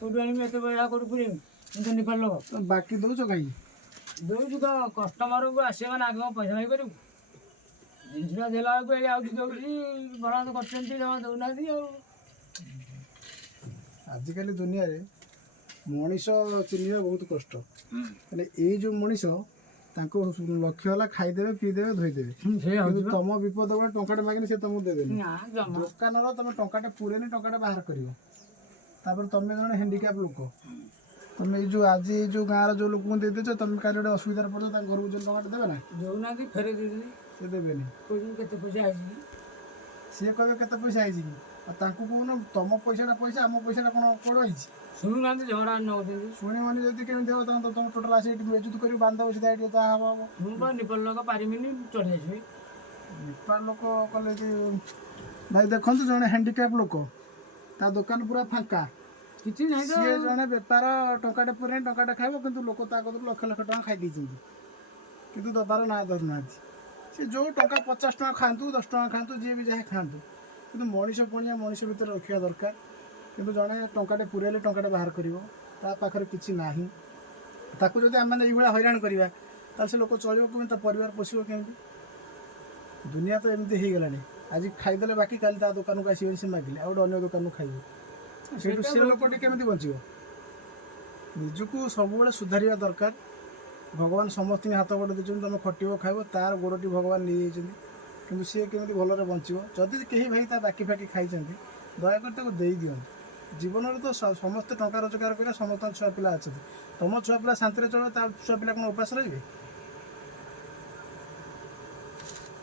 କୋଉଠୁ ଆଣିବି ଏତେ ପଇସା କୋଉଠୁ ପୁରେଇବି ମୁଁ ତ ନିପାଲ ଲୋକ ବାକି ଦଉଛ କାହିଁକି? ଦଉଛୁ ତ କଷ୍ଟମରକୁ ଆସିବେ ମାନେ ଆଗ କ'ଣ ପଇସା ମାଗିପାରିବୁ ଜିନିଷଟା ଦେଲା ବେଳକୁ ଏଇ ଆଉ ଦଉଛି ଭଲ ମନ୍ଦ କରୁଛନ୍ତି ଜମା ଦଉନାହାନ୍ତି ଆଉ ଆଜିକାଲି ଦୁନିଆରେ ମଣିଷ ଚିହ୍ନିବା ବହୁତ କଷ୍ଟ। ହେଲେ ଏଇ ଯେଉଁ ମଣିଷ ତାଙ୍କୁ ଲକ୍ଷ୍ୟ ହେଲା ଖାଇଦେବେ ପିଇଦେବେ ଧୋଇଦେବେ, କିନ୍ତୁ ତମ ବିପଦ ବେଳେ ଟଙ୍କାଟେ ମାଗିଲେ ସେ ତମକୁ ଦେବେନି। ଦୋକାନର ତମେ ଟଙ୍କାଟେ ପୁରେନି ଟଙ୍କାଟେ ବାହାର କରିବ, ତାପରେ ତମେ ଜଣେ ହ୍ୟାଣ୍ଡିକ୍ୟାପ୍ ଲୋକ, ତମେ ଏଇ ଯେଉଁ ଆଜି ଏଇ ଯେଉଁ ଗାଁର ଯେଉଁ ଲୋକଙ୍କୁ ଦେଇଦେଉଛ ତମେ କାଲି ଗୋଟେ ଅସୁବିଧାରେ ପଡ଼ିଛ ତାଙ୍କ ଘରକୁ ଯେଉଁ ଟଙ୍କାଟେ ଦେବେ ନା? ଦଉନାହାନ୍ତି ଫେରେଇ ଦେଉଛନ୍ତି। ସେ ଦେବେନି। କହୁଛନ୍ତି କେତେ ପଇସା ଆସିଛି ସିଏ କହିବେ କେତେ ପଇସା ହେଇଛି କି, ଆଉ ତାଙ୍କୁ କହୁନ ତମ ପଇସାଟା ପଇସା ଆମ ପଇସାଟା କ'ଣ କୁଆଡ଼େ ହେଇଛି? ଶୁଣୁନାହାନ୍ତି ଝଗଡ଼ା ନେଉଛନ୍ତି। ଶୁଣିବନି ଯଦି କେମିତି ହେବ ତମେ ତମ ଟୋଟାଲ୍ ଆସି ଏଠି ମେଜୁତ କରିକି ବାନ୍ଧ ସିଧା ଏଠି ଯାହା ହବ ହବ। ମୁଁ ବା ନିପଲ ଲୋକ ପାରିବିନି ଚଢ଼ି ଆସିବି। ବେପାର ଲୋକ କଲେ ଯେ ଭାଇ ଦେଖନ୍ତୁ ଜଣେ ହ୍ୟାଣ୍ଡିକ୍ୟାପ୍ ଲୋକ ତା ଦୋକାନ ପୁରା ଫାଙ୍କା, କିଛି ନାହିଁ ତ ସିଏ ଜଣେ ବେପାର ଟଙ୍କାଟେ ପୁରେନି ଟଙ୍କାଟେ ଖାଇବ, କିନ୍ତୁ ଲୋକ ତା କତରୁ ଲକ୍ଷ ଲକ୍ଷ ଟଙ୍କା ଖାଇ ଦେଇଛନ୍ତି, କିନ୍ତୁ ଦବାର ନାଁ ଧରୁନାହାନ୍ତି। ସେ ଯେଉଁ ଟଙ୍କା 50 ଟଙ୍କା ଖାଆନ୍ତୁ 10 ଟଙ୍କା ଖାଆନ୍ତୁ ଯିଏ ବି ଯାହା ଖାଆନ୍ତୁ, କିନ୍ତୁ ମଣିଷ ପଣିଆ ମଣିଷ ଭିତରେ ରଖିବା ଦରକାର। କିନ୍ତୁ ଜଣେ ଟଙ୍କାଟେ ପୁରେଇଲେ ଟଙ୍କାଟେ ବାହାର କରିବ, ତା ପାଖରେ କିଛି ନାହିଁ, ତାକୁ ଯଦି ଆମେମାନେ ଏଇଭଳିଆ ହଇରାଣ କରିବା ତାହେଲେ ସେ ଲୋକ ଚଳିବ କେମିତି, ତା ପରିବାର ପୋଷିବ କେମିତି? ଦୁନିଆ ତ ଏମିତି ହେଇଗଲାଣି, ଆଜି ଖାଇଦେଲେ ବାକି କାଲି ତା ଦୋକାନକୁ ଆସିବେନି ସେ ମାଗିଲେ ଆଉ ଗୋଟେ ଅନ୍ୟ ଦୋକାନକୁ ଖାଇବେ, ସେଇଠୁ ସେ ଲୋକଟି କେମିତି ବଞ୍ଚିବ? ନିଜକୁ ସବୁବେଳେ ସୁଧାରିବା ଦରକାର। ଭଗବାନ ସମସ୍ତଙ୍କୁ ହାତ ଗୋଡ଼ ଦେଇଛନ୍ତି, ତୁମେ ଖଟିବ ଖାଇବ, ତାର ଗୋଡ଼ଟି ଭଗବାନ ନେଇଯାଇଛନ୍ତି, କିନ୍ତୁ ସିଏ କେମିତି ଭଲରେ ବଞ୍ଚିବ? ଯଦି କେହି ଭାଇ ତା ବାକି ଫାକି ଖାଇଛନ୍ତି ଦୟାକରି ତାକୁ ଦେଇଦିଅନ୍ତୁ। ଜୀବନରେ ତ ସମସ୍ତେ ଟଙ୍କା ରୋଜଗାର କରିବା, ସମସ୍ତଙ୍କ ଛୁଆ ପିଲା ଅଛନ୍ତି, ତମ ଛୁଆ ପିଲା ଶାନ୍ତିରେ ଚଳିବ, ତା ଛୁଆ ପିଲା କ'ଣ ଉପାସ ରହିବେ?